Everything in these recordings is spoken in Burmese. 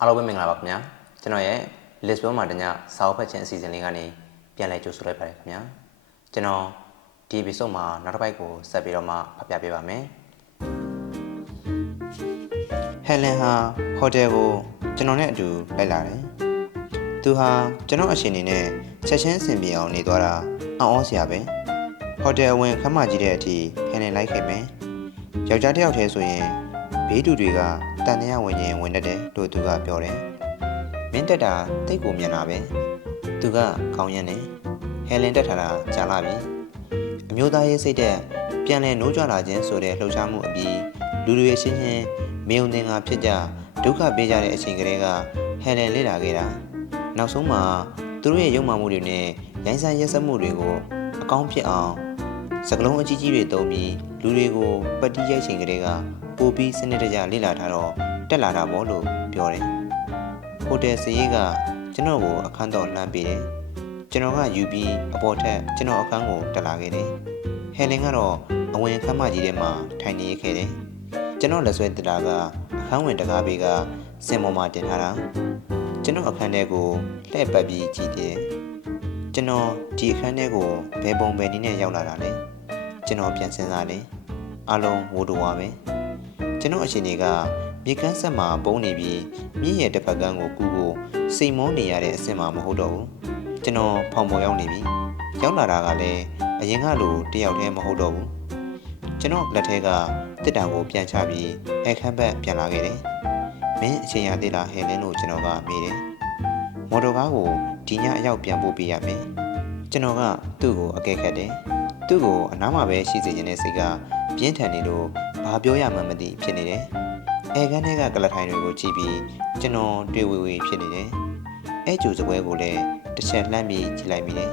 အားလုံးပဲမင်္ဂလာပါခင်ဗျာကျွန်တော်ရဲ့ Lisbon မှာတညစာအုပ်ဖတ်ခြင်းအစီအစဉ်လေးကနေပြန်လည်ကြိုဆိုလိုက်ပါတယ်ခင်ဗျာကျွန်တော်ဒီ episode မှာနောက်တစ်ပိုက်ကိုဆက်ပြီးတော့မှဖတ်ပြပေးပါမယ်ဟယ်လန်ဟာဟိုတယ်ကိုကျွန်တော်နဲ့အတူလိုက်လာတယ်သူဟာကျွန်တော်အရှင်အနေနဲ့ချက်ချင်းအဆင်ပြေအောင်နေသွားတာအံ့ဩစရာပဲဟိုတယ်ဝင်ခမ်းမကြီးတဲ့အထိဟယ်လန်လိုက်ခဲ့မယ်ယောက်ျားတစ်ယောက်တည်းဆိုရင် ဘေးတူတွေကတန်တရားဝင်ရင်ဝင်တတ်တယ်လို့သူကပြောတယ်မင်းတက်တာတိတ်ကိုမြင်တာပဲသူကခေါင်းရမ်းတယ်ဟယ်လန်တက်ထားတာကြာလာပြီအမျိုးသားရေးစိတ်တဲ့ပြန်လဲနိုးကြလာခြင်းဆိုတဲ့လှုပ်ရှားမှုအပြီးလူတွေအချင်းချင်းမေုံတင်ကဖြစ်ကြဒုက္ခပေးကြတဲ့အချိန်ကလေးကဟယ်လန်လေ့လာခဲ့တာနောက်ဆုံးမှာသူတို့ရဲ့ရုံမှမှုတွေနဲ့ရိုင်းဆိုင်ရက်စက်မှုတွေကိုအကောင်းဖြစ်အောင်စကလုံးအကြီးကြီးတွေတုံးပြီးလူတွေကိုပတ်တီးရိုက်ချိန်ကလေးက ပိုပြီးစနစ်တကျလေ့လာထားတော့တက်လာတာပေါ့လို့ပြောတယ်ဟိုတယ်စရေးကကျွန်တော်ကိုအခန်းတော်လှမ်းပေးတယ်ကျွန်တော်ကယူပြီးအပေါ်ထက်ကျွန်တော်အခန်းကိုတက်လာခဲ့တယ်ဟယ်လင်ကတော့အဝင်အခန်းမကြီးထဲမှာထိုင်နေခဲ့တယ်ကျွန်တော်လက်ဆွဲတတာကအခန်းဝင်တကားဘေးကစင်ပေါ်မှာတင်ထားတာကျွန်တော်အခန်းထဲကိုလှည့်ပတ်ပြီးကြည့်တယ်ကျွန်တော်ဒီအခန်းထဲကိုဘယ်ပုံဘယ်နည်းနဲ့ရောက်လာတာလဲကျွန်တော်ပြန်စဉ်းစားတယ်အလုံးဝိုးတော်ပါပဲ ကျွန်တော်အရှင်တွေကမြေကမ်းဆက်မှာပုံနေပြီးမြင့်ရဲ့တစ်ဖက်ကန်းကိုကူးကိုစိန်မောနေရတဲ့အဆင့်မှာမဟုတ်တော့ဘူးကျွန်တော်ဖောင်ပေါ်ရောက်နေပြီရောက်လာတာကလည်းအရင်ကလိုတယောက်တည်းမဟုတ်တော့ဘူးကျွန်တော်လက်ထဲကတစ်တာကိုပြန်ချပြီးအခန်းဘက်ပြန်လာခဲ့တယ်မင်းအချိန်ရသေးလားဟဲလင်းလို့ကျွန်တော်ကမေးတယ်မော်တော်ကားကိုဒီညအရောက်ပြန်ပို့ပေးရမယ်ကျွန်တော်ကသူ့ကိုအကဲခတ်တယ်သူ့ကိုအနားမှာပဲရှိစေခြင်းနဲ့စိတ်က ပြင်းထန်နေလို့ဘာပြောရမှန်းမသိဖြစ်နေတယ်အဲခန်းထဲကကလထိုင်တွေကိုကြည့်ပြီးကျွန်တော်တွေ့ဝေဝေဖြစ်နေတယ်အဲကျူစပွဲကိုလည်းတစ်ချက်လှမ်းပြီးကြည့်လိုက်မိတယ်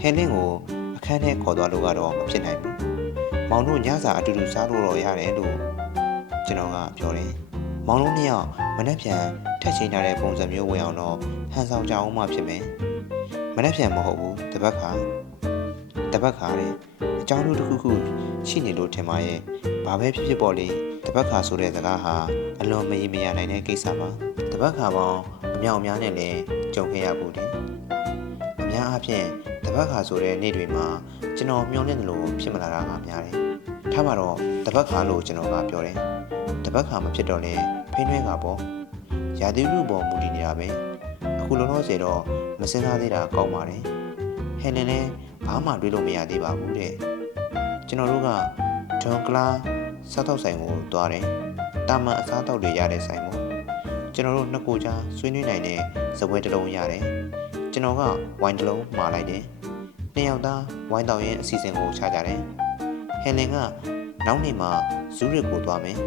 ဟဲလင်းကိုအခန်းထဲခေါ်သွားလို့ကတော့မဖြစ်နိုင်ဘူးမောင်တို့ညစာအတူတူစားလို့တော့ရတယ်လို့ကျွန်တော်ကပြောတယ်မောင်တို့နှစ်ယောက်မနှက်ပြန်ထက်ချင်းထားတဲ့ပုံစံမျိုးဝင်အောင်တော့ဟန်ဆောင်ကြအောင်မှဖြစ်မယ်မနှက်ပြန်မဟုတ်ဘူးတပတ်ခါတပတ်ခါတဲ့ အကြောင်းတို့တစ်ခုခုရှိနေလို့ထင်ပါရဲ့ဘာပဲဖြစ်ဖြစ်ပေါ့လေတပတ်ခါဆိုတဲ့စကားဟာအလွန်မရေမရနိုင်တဲ့ကိစ္စပါတပတ်ခါပေါင်းအမြောက်အများနဲ့လည်းကြုံခဲ့ရဘူးတယ်အများအားဖြင့်တပတ်ခါဆိုတဲ့နေ့တွေမှာကျွန်တော်မျှော်လင့်တယ်လို့ဖြစ်မလာတာကများတယ်ထားပါတော့တပတ်ခါလို့ကျွန်တော်ကပြောတယ်တပတ်ခါမဖြစ်တော့လဲဖိနှွဲကပေါ့ရာသီဥတုပေါ်မူတည်နေတာပဲအခုလုံးတော့စေတော့မစင်စားသေးတာကောင်းပါတယ်ဟဲလင်လည်းဘာမှတွေးလို့မရသေးပါဘူးတဲ့ ကျွန်တော်တို့ကဂျွန်ကလာစားတော့ဆိုင်ကိုသွားတယ်တာမန်အစားအသောက်တွေရတဲ့ဆိုင်ပေါ့ကျွန်တော်တို့နှစ်ကိုကြားဆွေးနွေးနိုင်တဲ့ဇပွဲတစ်လုံးရတယ်ကျွန်တော်ကဝိုင်းတစ်လုံးမှာလိုက်တယ်နှစ်ယောက်သားဝိုင်းတောင်ရင်အစီအစဉ်ကိုချကြတယ်ဟယ်လင်ကနောက်နေ့မှာဇူးရစ်ကိုသွားမယ်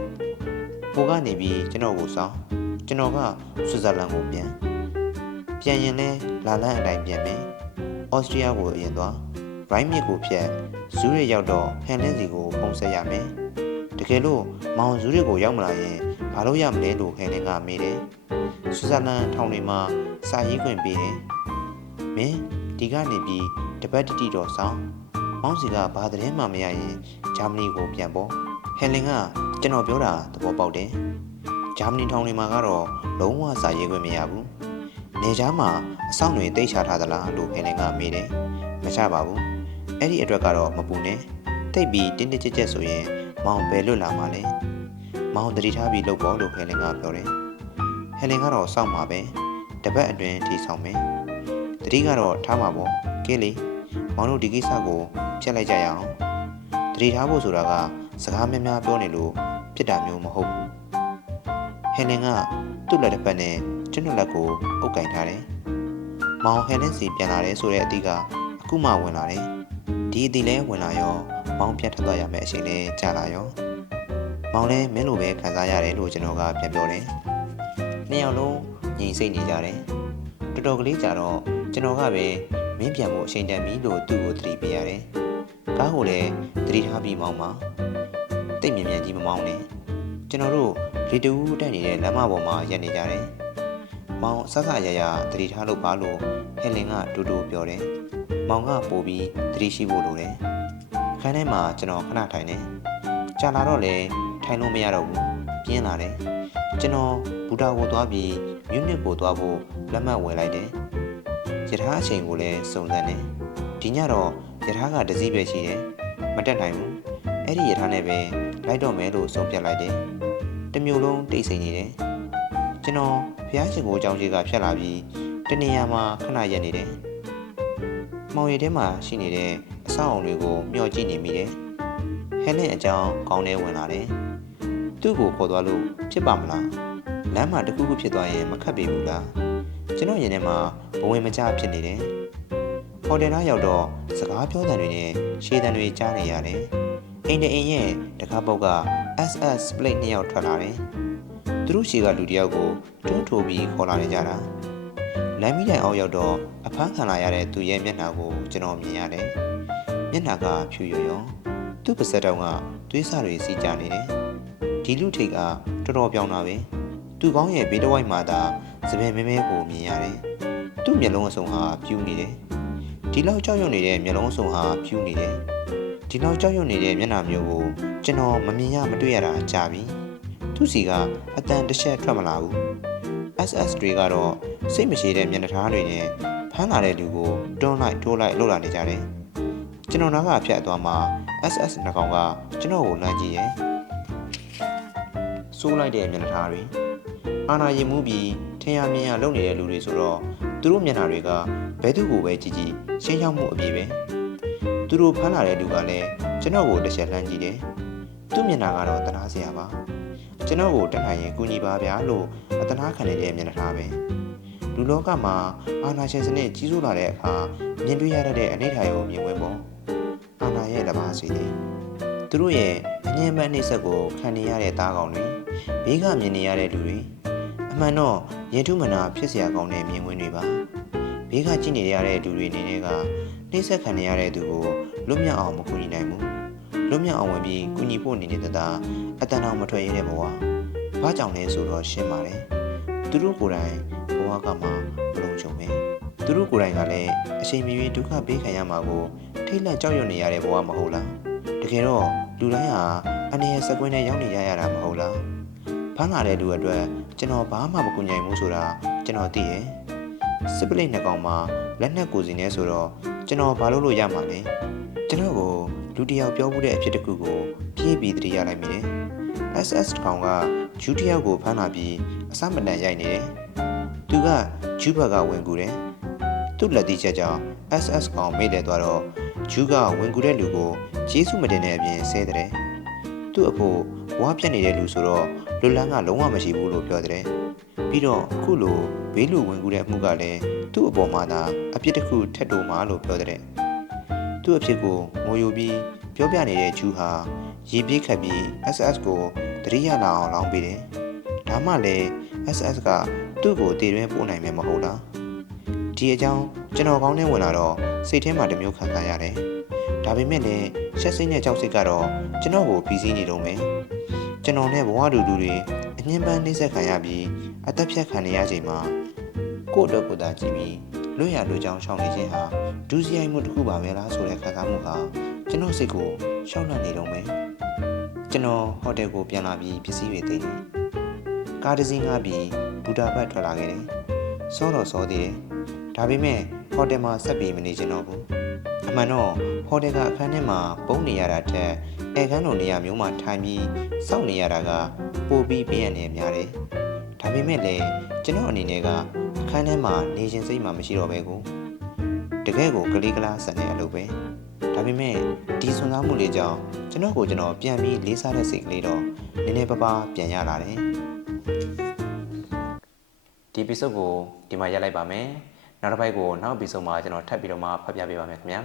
ပိုကနေပြီးကျွန်တော်ကိုစောင်းကျွန်တော်ကဆွစ်ဇာလန်ကိုပြန်ပြန်ရင်လဲလာလန်းအတိုင်းပြန်မယ်ဩစတြီးယားကိုအရင်သွား ရိုင်းမြစ်ကိုဖြတ်ဇူးရစ်ရောက်တော့ဟန်လင်းစီကိုဖုံးဆက်ရမယ်တကယ်လို့မောင်ဇူးရစ်ကိုရောက်မလာရင်ဘာလို့ရမလဲလို့ဟန်လင်းကမေးတယ်ဆွစ်ဇာလန်ထောင်တွေမှာစာရေးခွင့်ပေးတယ်မင်းဒီကနေပြီးတပတ်တိတိတော့ဆောင်မောင်စီကဘာသတင်းမှမရရင်ဂျာမနီကိုပြန်ပေါ့ဟန်လင်းကကျွန်တော်ပြောတာသဘောပေါက်တယ်ဂျာမနီထောင်တွေမှာကတော့လုံးဝစာရေးခွင့်မရဘူးနေကြားမှာအဆောင်တွေတိတ်ချထားသလားလို့ဟန်လင်းကမေးတယ် မချပါဘူးအဲ့ဒီအတွက်ကတော့မပူနဲ့တိတ်ပြီးတင်းတင်းကြပ်ကြပ်ဆိုရင်မောင်ပဲလွတ်လာမှာလေမောင်တတိထားပြီးလုပ်ပေါ့လို့ဟယ်လင်ကပြောတယ်ဟယ်လင်ကတော့စောင့်မှာပဲတပတ်အတွင်းထိဆောင်မယ်တတိကတော့ထားမှာပေါ့ကဲလေမောင်တို့ဒီကိစ္စကိုဖျက်လိုက်ကြရအောင်တတိထားဖို့ဆိုတာကစကားများများပြောနေလို့ဖြစ်တာမျိုးမဟုတ်ဘူးဟယ်လင်ကသူ့လက်တစ်ဖက်နဲ့ကျွန်တော်လက်ကိုအုပ်ကင်ထားတယ်မောင်ဟယ်လင်စီပြန်လာတယ်ဆိုတဲ့အသည့်ကအ ခုမှဝင်လာတယ်ဒီအသည့်လဲဝင်လာရောမောင်ပြတ်ထွက်သွားရမယ့်အချိန်လဲကြာလာရောမောင်လဲမင်းလိုပဲခံစားရတယ်လို့ကျွန်တော်ကပြန်ပြောတယ်နှစ်ယောက်လုံးညီစိတ်နေကြတယ်တော်တော်ကလေးကြာတော့ကျွန်တော်ကပဲမင်းပြန်ဖို့အချိန်တန်ပြီလို့သူ့ကိုသတိပေးရတယ်ကားကိုလည်းသတိထားပြီးမောင်းပါတိတ်မြင်မြန်ကြီးမမောင်းနဲ့ကျွန်တော်တို့လေတူးတက်နေတဲ့လမ်းမပေါ်မှာရပ်နေကြတယ်မောင်ဆဆရရသတိထားလို့ပါလို့ဟယ်လင်ကတူတူပြောတယ်မောင်ကပို့ပြီးသတိရှိဖို့လိုတယ်ခန်းထဲမှာကျွန်တော်ခဏထိုင်နေကြာလာတော့လေထိုင်လို့မရတော့ဘူးပြင်းလာတယ်ကျွန်တော်ဘူတာကိုသွားပြီးမြူနစ်ကိုသွားဖို့လက်မှတ်ဝယ်လိုက်တယ်ယထာအချိန်ကိုလည်းစုံစမ်းတယ်ဒီညတော့ယထာကတစည်းပဲရှိတယ်မတက်နိုင်ဘူးအဲ့ဒီယထာနဲ့ပဲလိုက်တော့မယ်လို့ဆုံးဖြတ်လိုက်တယ်တစ်မျိုးလုံးတိတ်ဆိတ်နေတယ်ကျွန်တော်ဖះရှင်ကိုအကြောင်းကြီးကဖြတ်လာပြီးတနေရာမှာခဏရက်နေတယ် မောင်ရည်ထဲမှာရှိနေတဲ့အဆောက်အုံတွေကိုမျှော်ကြည့်နေမိတယ်ဟဲလင်အကြောင်းကောင်းထဲဝင်လာတယ်သူ့ကိုခေါ်သွားလို့ဖြစ်ပါမလားလမ်းမှာတစ်ခုခုဖြစ်သွားရင်မခတ်ပေဘူးလားကျွန်တော်ရင်ထဲမှာဘဝင်မကျဖြစ်နေတယ်ဟိုတယ်သားရောက်တော့စကားပြောတဲ့တွေနဲ့ရှေးတန်တွေကြားနေရတယ်အိမ်တအိမ်ရဲ့တကားပုတ်က SS split နှစ်ယောက်ထွက်လာတယ်သူတို့ရှေကလူတစ်ယောက်ကိုတွန်းထိုးပြီးခေါ်လာနေကြတာ လမ်းမီးတိုင်အောက်ရောက်တော့အဖမ်းခံလာရတဲ့သူရဲ့မျက်နှာကိုကျွန်တော်မြင်ရတယ်မျက်နှာကဖြူရွရွသူ့ပါစက်တောင်ကသွေးစတွေစီးကြနေတယ်ဒီလူထိတ်ကတော်တော်ပြောင်းတာပဲသူကောင်းရဲ့ဘေးတစ်ဝိုက်မှာသာစပယ်မဲမဲကိုမြင်ရတယ်သူ့မျက်လုံးအစုံဟာပြူးနေတယ်ဒီလောက်ကြောက်ရွံ့နေတဲ့မျက်လုံးအစုံဟာပြူးနေတယ်ဒီလောက်ကြောက်ရွံ့နေတဲ့မျက်နှာမျိုးကိုကျွန်တော်မမြင်ရမတွေ့ရတာကြာပြီသူစီကအတန်တစ်ချက်ထွက်မလာဘူး SS တွေကတော့စိတ်မရှိတဲ့မျက်နှာထားတွေနဲ့ဖမ်းလာတဲ့လူကိုတွန်းလိုက်ထိုးလိုက်လှုပ်လာနေကြတယ်ကျွန်တော်နားကဖြတ်သွားမှာ SS နှကောင်ကကျွန်တော်ကိုလမ်းကြည့်ရဲ့စိုးလိုက်တဲ့မျက်နှာထားတွေအာနာရင်မှုပြီးထင်ရမြင်ရလုံနေတဲ့လူတွေဆိုတော့သူတို့မျက်နှာတွေကဘဲသူ့ကိုပဲကြည့်ကြည့်ရှင်းရောက်မှုအပြည့်ပဲသူတို့ဖမ်းလာတဲ့လူကလည်းကျွန်တော်ကိုတစ်ချက်လှမ်းကြည့်တယ်သူ့မျက်နှာကတော့တနာစရာပါကျွန်တော်ကိုတက်နိုင်ရင်ကူညီပါဗျာလို့ အတနာခံနေတဲ့မျက်နှာထားပဲလူလောကမှာအာနာရှင်စနစ်ကြီးစိုးလာတဲ့အခါမြင်တွေ့ရတဲ့အနေထားရုံမြင်ဝင်ပေါ့အာနာရဲ့လက်ပါစီတယ်သူတို့ရဲ့အငြင်းမဲ့နှိမ့်ဆက်ကိုခံနေရတဲ့သားကောင်တွေဘေးကမြင်နေရတဲ့လူတွေအမှန်တော့ရေထုမနာဖြစ်เสียကောင်းတဲ့မြင်ကွင်းတွေပါဘေးကကြည့်နေရတဲ့လူတွေအနေနဲ့ကနှိမ့်ဆက်ခံနေရတဲ့သူကိုလွတ်မြောက်အောင်မကူညီနိုင်ဘူးလွတ်မြောက်အောင်ဝင်ပြီးကူညီဖို့အနေနဲ့တသားအတန်အောင်မထွက်ရတဲ့ဘဝ ဘာကြောင့်လဲဆိုတော့ရှင်းပါတယ်သူတို့ကိုယ်တိုင်ဘဝကမှမလုံးချုံပဲသူတို့ကိုယ်တိုင်ကလည်းအချိန်မီဒုက္ခပေးခံရမှာကိုထိတ်လန့်ကြောက်ရွံ့နေရတဲ့ဘဝမဟုတ်လားတကယ်တော့လူတိုင်းဟာအနေရစကွင်းနဲ့ရောက်နေရရတာမဟုတ်လားဖမ်းလာတဲ့လူအတွက်ကျွန်တော်ဘာမှမကူညီဘူးဆိုတာကျွန်တော်သိရဲ့စစ်ပလိတ်နှစ်ကောင်မှာလက်နက်ကိုစီနေဆိုတော့ကျွန်တော်ဘာလို့လို့ရမှာလဲကျွန်တော်ကိုလူတစ်ယောက်ပြောမှုတဲ့အဖြစ်တစ်ခုကိုပြေးပြီးတည်ရလိုက်မိတယ် SS ကောင်က ဂျူးတစ်ယောက်ကိုဖမ်းလာပြီးအစမတန်ရိုက်နေတယ်သူကဂျူးဘက်ကဝင်ကူတယ်သူ့လက်တီချက်ကြောင့် SS ကောင်မေ့လဲသွားတော့ဂျူးကဝင်ကူတဲ့လူကိုဂျေဆုမတင်တဲ့အပြင်ဆဲတဲ့သူ့အဖို့ဝါပြက်နေတဲ့လူဆိုတော့လွတ်လန်းကလုံးဝမရှိဘူးလို့ပြောတဲ့ပြီးတော့အခုလိုဘေးလူဝင်ကူတဲ့အမှုကလည်းသူ့အပေါ်မှာသာအပြစ်တစ်ခုထက်တိုးမှာလို့ပြောတဲ့သူ့အဖြစ်ကိုငိုယိုပြီးပြောပြနေတဲ့ဂျူးဟာ ရေပြေးခတ်ပြီး SS ကိုတတိယလာအောင်လောင်းပေးတယ်ဒါမှလည်း SS ကသူ့ကိုတည်တွင်းပို့နိုင်မယ်မဟုတ်လားဒီအကြောင်းကျွန်တော်ကောင်းနေဝင်လာတော့စိတ်ထဲမှာတမျိုးခံစားရတယ်ဒါပေမဲ့လည်းရှက်စိမ့်တဲ့ကြောက်စိတ်ကတော့ကျွန်တော်ကိုပြီးစည်းနေတော့မယ်ကျွန်တော်နဲ့ဘဝတူတူတွေအငင်းပန်းနှိမ့်ဆက်ခံရပြီးအသက်ဖြတ်ခံနေရချိန်မှာကိုယ့်အတွက်ကိုယ်သာကြည့်ပြီးလွတ်ရလွတ်ကြောင်းရှောင်နေခြင်းဟာဒုစရိုက်မှုတစ်ခုပါပဲလားဆိုတဲ့ခံစားမှုဟာကျွန်တော်စိတ်ကိုရှောက်လန့်နေတော့မယ် ကျွန်တော်ဟိုတယ်ကိုပြန်လာပြီးပစ္စည်းတွေသိမ်းတယ်ကားတစ်စီးငှားပြီးဘူတာဘတ်ထွက်လာခဲ့တယ်စောတော့စောသေးတယ်ဒါပေမဲ့ဟိုတယ်မှာဆက်ပြီးမနေချင်တော့ဘူးအမှန်တော့ဟိုတယ်ကအခန်းထဲမှာပုံနေရတာထက်အဲခန်းလိုနေရာမျိုးမှာထိုင်ပြီးစောင့်နေရတာကပိုပြီးပြည့်ရနေများတယ်ဒါပေမဲ့လည်းကျွန်တော်အနေနဲ့ကအခန်းထဲမှာနေခြင်းစိတ်မှမရှိတော့ပဲကိုတကယ်ကိုကလေးကလားဆန်တဲ့အလုပ်ပဲဒါ ပေမဲ့ဒီစွမ်းစားမှုလေးကြောင့်ကျွန်တော်ကိုကျွန်တော်ပြန်ပြီးလေးစားတဲ့စိတ်ကလေးတော့နည်းနည်းပါးပါးပြန်ရလာတယ်ဒီ episode ကိုဒီမှာရပ်လိုက်ပါမယ်နောက်တစ်ပိုက်ကိုနောက် episode မှာကျွန်တော်ထပ်ပြီးတော့မှဖတ်ပြပေးပါမယ်ခင်ဗျာ